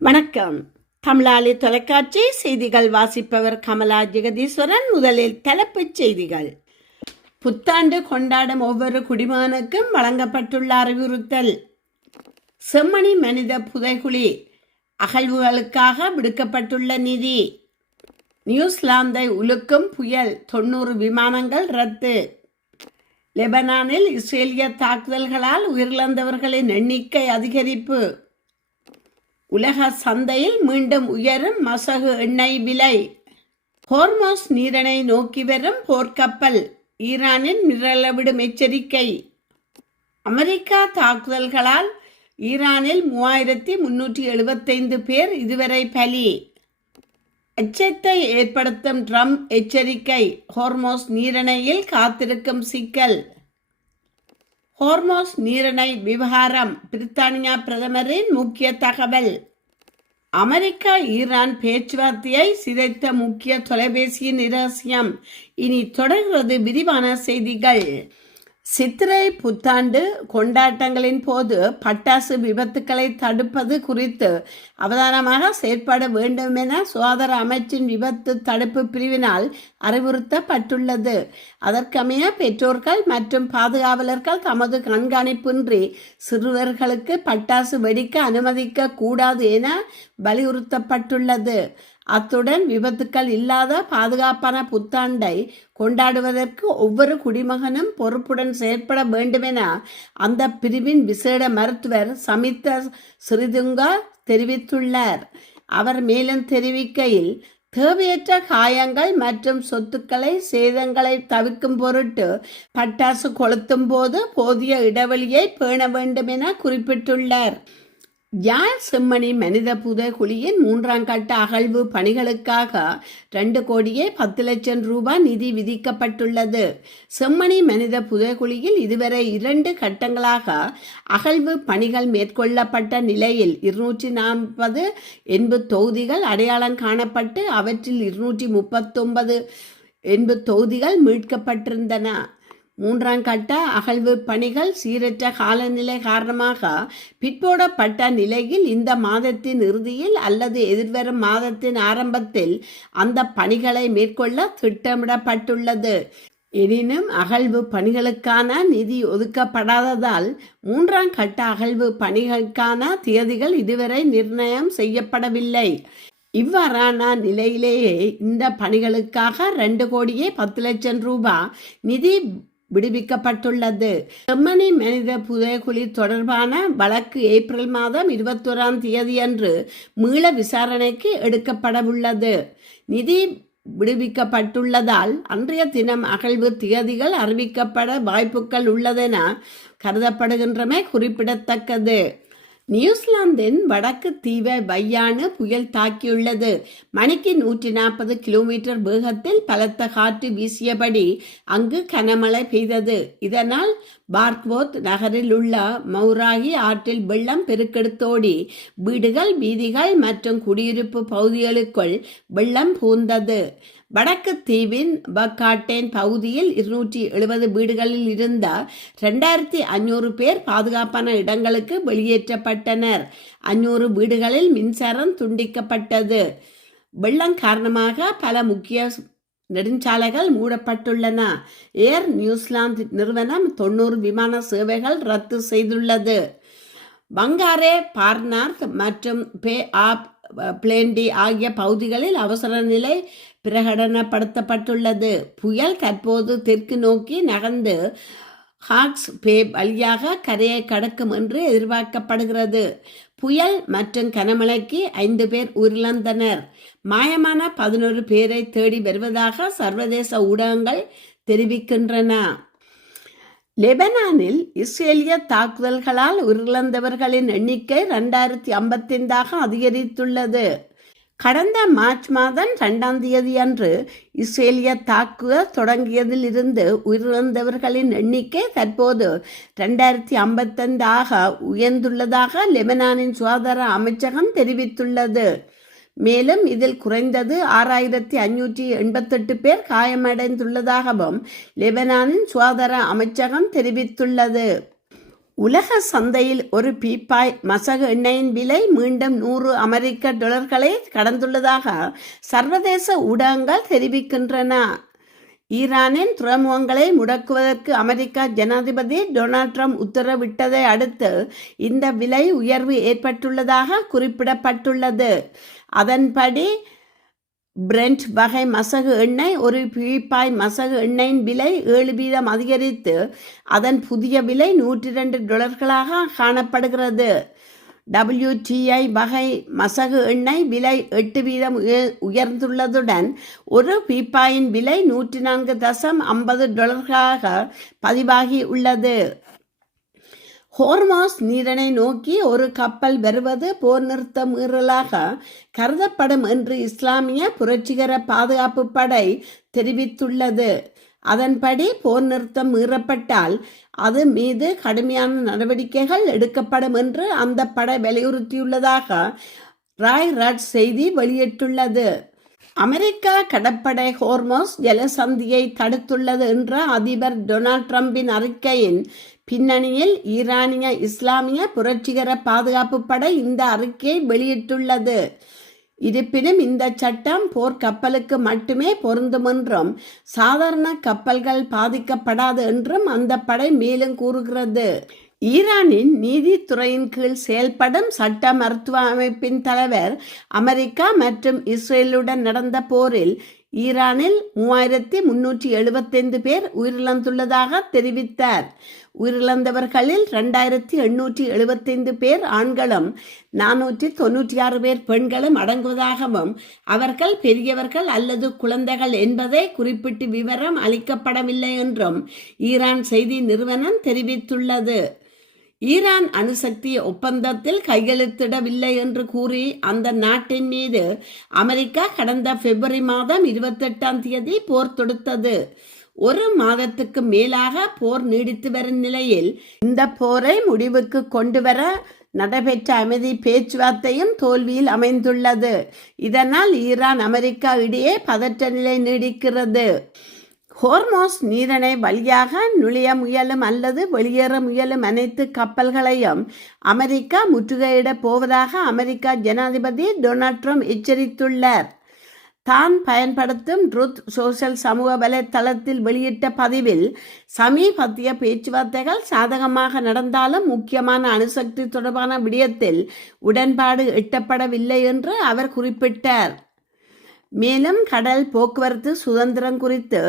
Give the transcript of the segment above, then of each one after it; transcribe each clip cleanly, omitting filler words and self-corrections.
வணக்கம். தமிழாளி தொலைக்காட்சி செய்திகள் வாசிப்பவர் கமலா ஜெகதீஸ்வரன். முதலில் தலைப்புச் செய்திகள். புத்தாண்டு கொண்டாடும் ஒவ்வொரு குடிமகனுக்கும் வழங்கப்பட்டுள்ள அறிவுறுத்தல். செம்மணி மனித புதைகுழி அகழ்வுகளுக்காக விடுக்கப்பட்டுள்ள நிதி. நியூசிலாந்தை உலுக்கும் புயல், 90 விமானங்கள் ரத்து. லெபனானில் இஸ்ரேலிய தாக்குதல்களால் உயிரிழந்தவர்களின் எண்ணிக்கை அதிகரிப்பு. உலக சந்தையில் மீண்டும் உயரும் மசகு எண்ணெய் விலை. ஹோர்மோஸ் நீரிணை நோக்கி வரும் போர்க்கப்பல், ஈரானின் மிரளவிடும் எச்சரிக்கை. அமெரிக்கா தாக்குதல்களால் ஈரானில் 3375 பேர் இதுவரை பலி. அச்சத்தை ஏற்படுத்தும் ட்ரம்ப் எச்சரிக்கை, ஹோர்மோஸ் நீரிணையில் காத்திருக்கும் சிக்கல். ஹோர்மோஸ் நீரிணை விவகாரம், பிரித்தானியா பிரதமரின் முக்கிய தகவல். அமெரிக்கா ஈரான் பேச்சுவார்த்தையை சிதைத்த முக்கிய தொலைபேசியின் இரகசியம். இனி தொடர்கிறது விரிவான செய்திகள். சித்திரை புத்தாண்டு கொண்டாட்டங்களின் போது பட்டாசு விபத்துக்களை தடுப்பது குறித்து அவதானமாக செயற்பட வேண்டும் என சுகாதார அமைச்சின் விபத்து தடுப்பு பிரிவினால் அறிவுறுத்தப்பட்டுள்ளது. அதற்கமைய பெற்றோர்கள் மற்றும் பாதுகாவலர்கள் தமது கண்காணிப்பின்றி சிறுவர்களுக்கு பட்டாசு வெடிக்க அனுமதிக்க கூடாது என வலியுறுத்தப்பட்டுள்ளது. அத்துடன் விபத்துக்கள் இல்லாத பாதுகாப்பான புத்தாண்டை கொண்டாடுவதற்கு ஒவ்வொரு குடிமகனும் பொறுப்புடன் செயற்பட வேண்டுமென அந்த பிரிவின் விசேட மருத்துவர் சமித்த சிறிதுங்கா தெரிவித்துள்ளார். அவர் மேலும் தெரிவிக்கையில், தேவையற்ற காயங்கள் மற்றும் சொத்துக்களை சேதங்களை தவிர்க்கும் பொருட்டு பட்டாசு கொளுத்தும் போது போதிய இடைவெளியை பேண வேண்டும் என குறிப்பிட்டுள்ளார். யாழ் செம்மணி மனித புதைகுழியின் 3ஆம் கட்ட அகழ்வு பணிகளுக்காக 2,10,00,000 ரூபாய் நிதி விதிக்கப்பட்டுள்ளது. செம்மணி மனித புதைகுழியில் இதுவரை 2 கட்டங்களாக அகழ்வு பணிகள் மேற்கொள்ளப்பட்ட நிலையில் 240 எண்பு தொகுதிகள் அடையாளம் காணப்பட்டு அவற்றில் 239 எண்பு தொகுதிகள் மீட்கப்பட்டிருந்தன. 3ஆம் கட்ட அகழ்வு பணிகள் சீரற்ற காலநிலை காரணமாக பிற்போடப்பட்ட நிலையில் இந்த மாதத்தின் இறுதியில் அல்லது எதிர்வரும் மாதத்தின் ஆரம்பத்தில் அந்த பணிகளை மேற்கொள்ள திட்டமிடப்பட்டுள்ளது. எனினும் அகழ்வு பணிகளுக்கான நிதி ஒதுக்கப்படாததால் 3ஆம் கட்ட அகழ்வு பணிகளுக்கான தேதிகள் இதுவரை நிர்ணயம் செய்யப்படவில்லை. இவ்வாறான நிலையிலேயே இந்த பணிகளுக்காக 2,10,00,000 ரூபாய் நிதி விடுவிக்கப்பட்டுள்ளது. செம்மணி மனித புதைகுழி தொடர்பான வழக்கு ஏப்ரல் மாதம் 21ஆம் தேதியன்று மீள விசாரணைக்கு எடுக்கப்படவுள்ளது. நிதி விடுவிக்கப்பட்டுள்ளதால் அன்றைய தினம் அகழ்வு தேதிகள் அறிவிக்கப்பட வாய்ப்புகள் உள்ளதென கருதப்படுகின்றமை குறிப்பிடத்தக்கது. நியூசிலாந்தின் வடக்கு தீவை வையானு புயல் தாக்கியுள்ளது. மணிக்கு 140 கிலோமீட்டர் வேகத்தில் பலத்த காற்று வீசியபடி அங்கு கனமழை பெய்தது. இதனால் பார்க்வோர்த் நகரில் உள்ள மௌராகி ஆற்றில் வெள்ளம் பெருக்கெடுத்தோடி வீடுகள், வீதிகள் மற்றும் குடியிருப்பு பகுதிகளுக்குள் வெள்ளம் பூந்தது. வடக்கு தீவின் பக்காட்டேன் பகுதியில் 270 வீடுகளில் இருந்த 2,500 பேர் பாதுகாப்பான இடங்களுக்கு வெளியேற்றப்பட்டனர். 500 வீடுகளில் மின்சாரம் துண்டிக்கப்பட்டது. வெள்ளம் காரணமாக பல முக்கிய நெடுஞ்சாலைகள் மூடப்பட்டுள்ளன. ஏர் நியூசிலாந்து நிறுவனம் 90 விமான சேவைகள் ரத்து செய்துள்ளது. பங்காரே, பார்னார்த் மற்றும் பே ஆப் பிளேண்டி ஆகிய பகுதிகளில் அவசர நிலை பிரகடனப்படுத்தப்பட்டுள்ளது. புயல் தற்போது தெற்கு நோக்கி நகர்ந்து ஹாக்ஸ் பே வழியாக கரையை கடக்கும் என்று எதிர்பார்க்கப்படுகிறது. புயல் மற்றும் கனமழைக்கு 5 பேர் உயிரிழந்தனர். மாயமான 11 பேரை தேடி வருவதாக சர்வதேச ஊடகங்கள் தெரிவிக்கின்றன. லெபனானில் இஸ்ரேலிய தாக்குதல்களால் உயிரிழந்தவர்களின் எண்ணிக்கை 2055 அதிகரித்துள்ளது. கடந்த மார்ச் மாதம் 2ஆம் தேதி அன்று இஸ்ரேலிய தாக்குதல் தொடங்கியதில் இருந்து உயிரிழந்தவர்களின் எண்ணிக்கை தற்போது 2055 உயர்ந்துள்ளதாக லெபனானின் சுகாதார அமைச்சகம் தெரிவித்துள்ளது. மேலும் இதில் குறைந்தது 6,588 பேர் காயமடைந்துள்ளதாகவும் லெபனானின் சுகாதார அமைச்சகம் தெரிவித்துள்ளது. உலக சந்தையில் ஒரு பீப்பாய் மசகு எண்ணெயின் விலை மீண்டும் $100 கடந்துள்ளதாக சர்வதேச ஊடகங்கள் தெரிவிக்கின்றன. ஈரானின் துறைமுகங்களை முடக்குவதற்கு அமெரிக்க ஜனாதிபதி டொனால்ட் ட்ரம்ப் உத்தரவிட்டதை அடுத்து இந்த விலை உயர்வு ஏற்பட்டுள்ளதாக குறிப்பிடப்பட்டுள்ளது. அதன்படி பிரெண்ட் வகை மசகு எண்ணெய் ஒரு பீப்பாய் மசகு எண்ணெயின் விலை 7% அதிகரித்து அதன் புதிய விலை $102 காணப்படுகிறது. WTI வகை மசகு எண்ணெய் விலை 8% உயர்ந்துள்ளதுடன் ஒரு பீப்பாயின் விலை $104.50 பதிவாகி உள்ளது. ஹோர்மோஸ் நீரிணை நோக்கி ஒரு கப்பல் வருவது போர் நிறுத்த மீறலாக கருதப்படும் என்று இஸ்லாமிய புரட்சிகர பாதுகாப்பு படை தெரிவித்துள்ளது. அதன்படி போர் நிறுத்தம் மீறப்பட்டால் அது மீது கடுமையான நடவடிக்கைகள் எடுக்கப்படும் என்று அந்த படை வலியுறுத்தியுள்ளதாக ராய்டர்ஸ் செய்தி வெளியிட்டுள்ளது. அமெரிக்கா கடற்படை ஹோர்மோஸ் ஜலசந்தியை தடுத்துள்ளது என்ற அதிபர் டொனால்ட் ட்ரம்பின் அறிக்கையின் பின்னணியில் ஈரானிய இஸ்லாமிய புரட்சிகர பாதுகாப்பு படை இந்த அறிக்கையை வெளியிட்டுள்ளது. இருப்பினும் இந்த சட்டம் போர்க்கப்பலுக்கு மட்டுமே பொருந்தும் என்றும் சாதாரண கப்பல்கள் பாதிக்கப்படாது என்றும் அந்த படை மேலும் கூறுகிறது. ஈரானின் நீதித்துறையின் கீழ் செயல்படும் சட்ட மருத்துவ அமைப்பின் தலைவர் அமெரிக்கா மற்றும் இஸ்ரேலுடன் நடந்த போரில் ஈரானில் 3375 பேர் உயிரிழந்துள்ளதாக தெரிவித்தார். உயிரிழந்தவர்களில் 2875 பேர் ஆண்களும் 496 பேர் பெண்களும் அடங்குவதாகவும் அவர்கள் பெரியவர்கள் அல்லது குழந்தைகள் என்பதை குறிப்பிட்டு விவரம் அளிக்கப்படவில்லை என்றும் ஈரான் செய்தி நிறுவனம் தெரிவித்துள்ளது. ஈரான் அணுசக்தி ஒப்பந்தத்தில் கையெழுத்திடவில்லை என்று கூறி அந்த நாட்டின் மீது அமெரிக்கா கடந்த பிப்ரவரி மாதம் 28 போர் தொடுத்தது. ஒரு மாதத்துக்கு மேலாக போர் நீடித்து வரும் நிலையில் இந்த போரை முடிவுக்கு கொண்டுவர நடைபெற்ற அமைதி பேச்சுவார்த்தையும் தோல்வியில் அமைந்துள்ளது. இதனால் ஈரான் அமெரிக்கா இடையே பதற்ற நிலை நீடிக்கிறது. ஹோர்மோஸ் நீரிணை வழியாக நுழைய முயலும் அல்லது வெளியேற முயலும் அனைத்து கப்பல்களையும் அமெரிக்கா முற்றுகையிடப் போவதாக அமெரிக்க ஜனாதிபதி டொனால்ட் ட்ரம்ப் எச்சரித்துள்ளார். தான் பயன்படுத்தும் ட்ரூத் சோஷியல் சமூக வலைத்தளத்தில் வெளியிட்ட பதிவில் சமீபத்திய பேச்சுவார்த்தைகள் சாதகமாக நடந்தாலும் முக்கியமான அணுசக்தி தொடர்பான விடயத்தில் உடன்பாடு எட்டப்படவில்லை என்று அவர் குறிப்பிட்டார். மேலும் கடல் போக்குவரத்து சுதந்திரம் குறித்து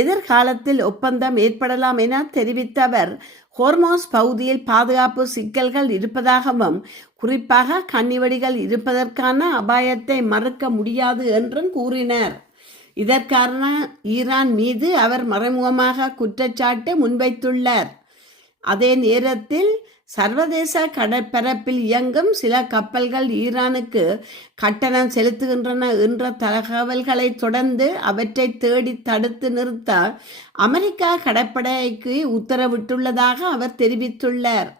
எதிர்காலத்தில் ஒப்பந்தம் ஏற்படலாம் என தெரிவித்த அவர் ஹோர்மோஸ் பகுதியில் பாதுகாப்பு சிக்கல்கள் இருப்பதாகவும் குறிப்பாக கன்னிவெடிகள் இருப்பதற்கான அபாயத்தை மறுக்க முடியாது என்றும் கூறினார். இதற்கான ஈரான் மீது அவர் மறைமுகமாக குற்றச்சாட்டு முன்வைத்துள்ளார். அதே நேரத்தில் சர்வதேச கடற்பரப்பில் இயங்கும் சில கப்பல்கள் ஈரானுக்கு கட்டணம் செலுத்துகின்றன என்ற தகவல்களை தொடர்ந்து அவற்றை தேடி தடுத்து நிறுத்த அமெரிக்கா கடற்படைக்கு உத்தரவிட்டுள்ளதாக அவர் தெரிவித்துள்ளார்.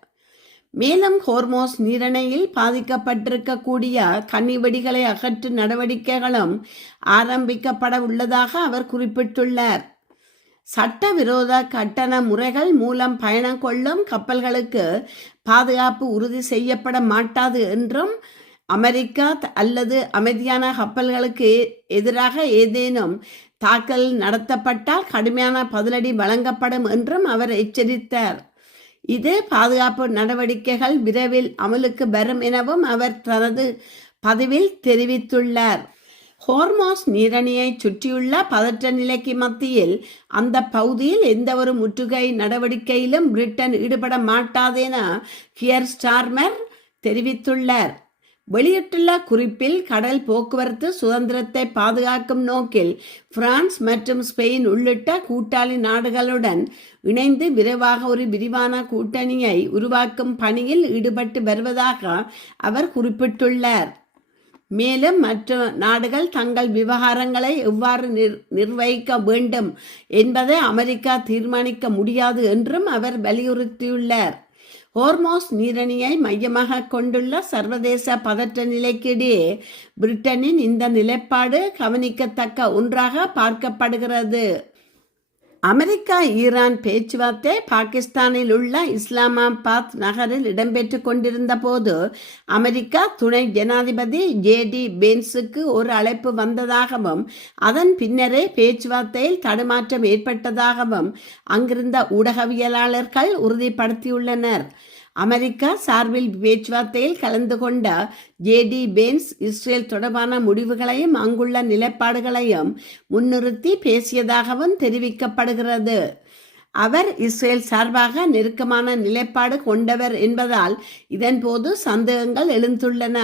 மேலும் ஹோர்மோஸ் நீரிணையில் பாதிக்கப்பட்டிருக்கக்கூடிய கன்னிவெடிகளை அகற்றும் நடவடிக்கைகளும் ஆரம்பிக்கப்பட உள்ளதாக அவர் குறிப்பிட்டுள்ளார். சட்டவிரோத கட்டண முறைகள் மூலம் பயணம் கொள்ளும் கப்பல்களுக்கு பாதுகாப்பு உறுதி செய்யப்பட மாட்டாது என்றும் அமெரிக்கா அல்லது அமைதியான கப்பல்களுக்கு எதிராக ஏதேனும் தாக்கல் நடத்தப்பட்டால் கடுமையான பதிலடி வழங்கப்படும் என்றும் அவர் எச்சரித்தார். இது பாதுகாப்பு நடவடிக்கைகள் விரைவில் அமலுக்கு வரும் எனவும் அவர் தனது பதிவில் தெரிவித்துள்ளார். ஹோர்மோஸ் நீரிணையை சுற்றியுள்ள பதற்ற நிலைக்கு மத்தியில் அந்த பகுதியில் எந்தவொரு முற்றுகை நடவடிக்கையிலும் பிரிட்டன் ஈடுபட மாட்டாது என கியர் ஸ்டார்மர் தெரிவித்துள்ளார். வெளியிட்டுள்ள குறிப்பில் கடல் போக்குவரத்து சுதந்திரத்தை பாதுகாக்கும் நோக்கில் பிரான்ஸ் மற்றும் ஸ்பெயின் உள்ளிட்ட கூட்டாளி நாடுகளுடன் இணைந்து விரைவாக ஒரு விரிவான கூட்டணியை உருவாக்கும் பணியில் ஈடுபட்டு வருவதாக அவர் குறிப்பிட்டுள்ளார். மேலும் மற்ற நாடுகள் தங்கள் விவகாரங்களை எவ்வாறு நிர்வகிக்க வேண்டும் என்பதை அமெரிக்கா தீர்மானிக்க முடியாது என்றும் அவர் வலியுறுத்தியுள்ளார். ஹோர்மோஸ் நீரிணையை மையமாக கொண்டுள்ள சர்வதேச பதற்ற நிலைக்கிடையே பிரிட்டனின் இந்த நிலைப்பாடு கவனிக்கத்தக்க ஒன்றாக பார்க்கப்படுகிறது. அமெரிக்கா ஈரான் பேச்சுவார்த்தை பாகிஸ்தானில் உள்ள இஸ்லாமாபாத் நகரில் இடம்பெற்று கொண்டிருந்த போது அமெரிக்கா துணை ஜனாதிபதி ஜேடி பென்ஸுக்கு ஒரு அழைப்பு வந்ததாகவும் அதன் பின்னரே பேச்சுவார்த்தையில் தடுமாற்றம் ஏற்பட்டதாகவும் அங்கிருந்த ஊடகவியலாளர்கள் உறுதிப்படுத்தியுள்ளனர். அமெரிக்கா சார்பில் பேச்சுவார்த்தையில் கலந்து கொண்ட ஜேடி பென்ஸ் இஸ்ரேல் தொடர்பான முடிவுகளையும் அங்குள்ள நிலைப்பாடுகளையும் முன்னிறுத்தி பேசியதாகவும் தெரிவிக்கப்படுகிறது. அவர் இஸ்ரேல் சார்பாக நெருக்கமான நிலைப்பாடு கொண்டவர் என்பதால் இதன்போது சந்தேகங்கள் எழுந்துள்ளன.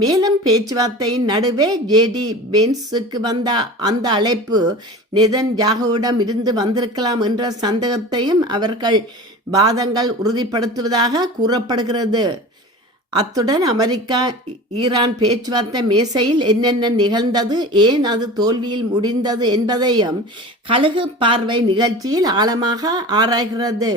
மேலும் பேச்சுவார்த்தையின் நடுவே ஜேடி பென்ஸுக்கு வந்த அந்த அழைப்பு நெதன்யாகுவிடம் இருந்து வந்திருக்கலாம் என்ற சந்தேகத்தையும் அவர்கள் வாதங்கள் உறுதிப்படுத்துவதாக கூறப்படுகிறது. அத்துடன் அமெரிக்கா ஈரான் பேச்சுவார்த்தை மேசையில் என்னென்ன நிகழ்ந்தது, ஏன் அது தோல்வியில் முடிந்தது என்பதையும் கழுகு பார்வை நிகழ்ச்சியில் ஆழமாக ஆராய்கிறது.